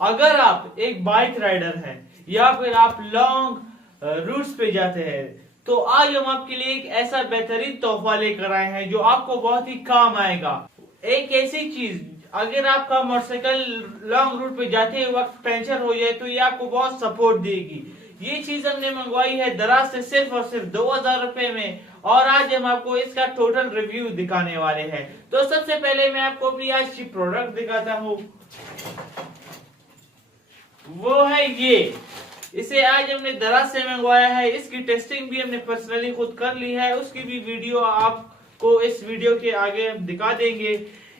अगर आप एक बाइक राइडर हैं या फिर आप लॉन्ग रूट्स पे जाते हैं तो आज हम आपके लिए एक ऐसा बेहतरीन तोहफा लेकर आए हैं जो आपको बहुत ही काम आएगा। एक ऐसी चीज, अगर आपका मोटरसाइकिल लॉन्ग रूट पे जाते वक्त पंचर हो जाए तो ये आपको बहुत सपोर्ट देगी। ये चीज हमने मंगवाई है दराज से सिर्फ और सिर्फ 2000 रुपए में और आज हम आपको इसका टोटल रिव्यू दिखाने वाले हैं। तो सबसे पहले मैं आपको अपनी आज की प्रोडक्ट दिखाता हूँ, वो है ये। इसे आज हमने दराज से मंगवाया है, इसकी टेस्टिंग भी हमने पर्सनली खुद कर ली है, उसकी भी वीडियो आपको इस वीडियो के आगे हम दिखा देंगे।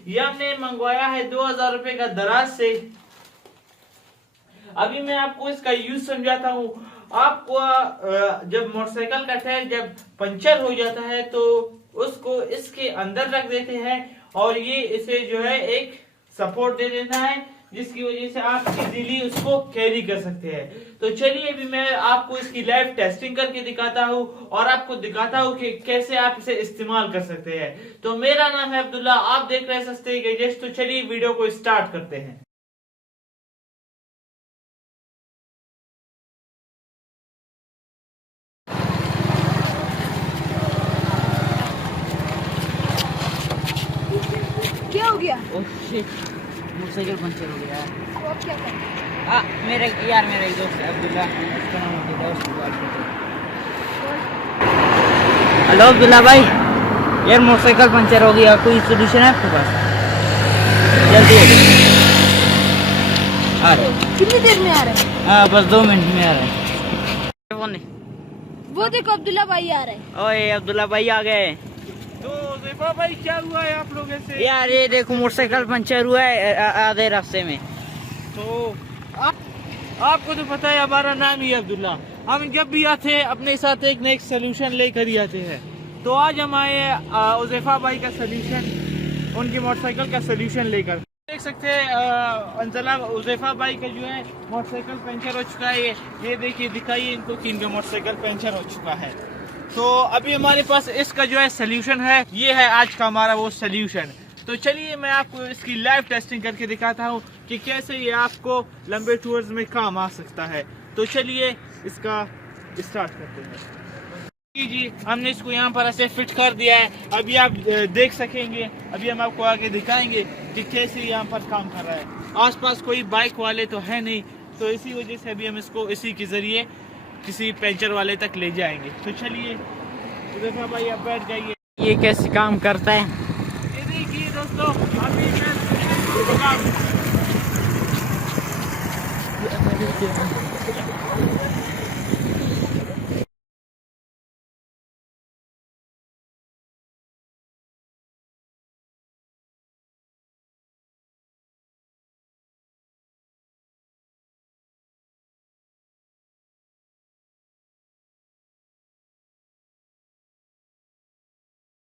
ये हमने मंगवाया है 2000 रुपए का दराज से। अभी मैं आपको इसका यूज समझाता हूँ। आपको जब मोटरसाइकिल का टायर जब पंचर हो जाता है तो उसको इसके अंदर रख देते हैं और ये इसे जो है एक सपोर्ट दे देता है जिसकी वजह से आप इजीली उसको कैरी कर सकते हैं। तो चलिए अभी मैं आपको इसकी लाइव टेस्टिंग करके दिखाता हूँ और आपको दिखाता हूँ कि कैसे आप इसे इस्तेमाल कर सकते हैं। तो मेरा नाम है अब्दुल्ला, आप देख रहे हैं सस्ते गैजेट्स। तो चलिए वीडियो को स्टार्ट करते हैं। क्या हो गया? ओह शिट, मोटरसाइकिल पंचर हो गया है। तो अब क्या करें? मेरा एक दोस्त है अब्दुल्ला, उसका नाम अब्दुल्ला है, उसकी बात करते हैं। हेलो अब्दुल्ला भाई, यार मोटरसाइकिल पंचर हो गया, कोई सोल्यूशन है आपके पास? जल्दी आ रहे। कितनी देर में आ रहे हैं? हाँ बस 2 मिनट में आ रहे हैं। फोन नहीं। वो देखो अब्दुल्ला भाई आ रहे हैं। ओए अब्दुल्ला भाई आ गए। तो ज़ैफा भाई क्या हुआ है आप लोगों से? यार ये देखो मोटरसाइकिल पंचर हुआ है आधे रास्ते में। तो आपको तो पता है हमारा नाम ही है अब्दुल्ला, हम जब भी आते हैं अपने साथ एक न एक सोल्यूशन लेकर ही आते हैं। तो आज हम आए ज़ैफा भाई का सोल्यूशन, उनकी मोटरसाइकिल का सोल्यूशन लेकर। देख सकते हैं अंजला ज़ैफा भाई का जो है मोटरसाइकिल पंचर हो चुका है। ये देखिए, दिखाइए इनको कि इनका मोटरसाइकिल पंचर हो चुका है। तो अभी हमारे पास इसका जो है सोल्यूशन है, ये है आज का हमारा वो सोल्यूशन। तो चलिए मैं आपको इसकी लाइव टेस्टिंग करके दिखाता हूँ कि कैसे ये आपको लंबे टूर्स में काम आ सकता है। तो चलिए इसका स्टार्ट करते हैं। जी हमने इसको यहाँ पर ऐसे फिट कर दिया है, अभी आप देख सकेंगे। अभी हम आपको आगे दिखाएंगे कि कैसे यहाँ पर काम कर रहा है। आसपास कोई बाइक वाले तो है नहीं, तो इसी वजह से अभी हम इसको इसी के जरिए किसी पंचर वाले तक ले जाएंगे। तो चलिए देखो भाई, आप बैठ जाइए। ये कैसे काम करता है? ये देखिए दोस्तों, अभी मैं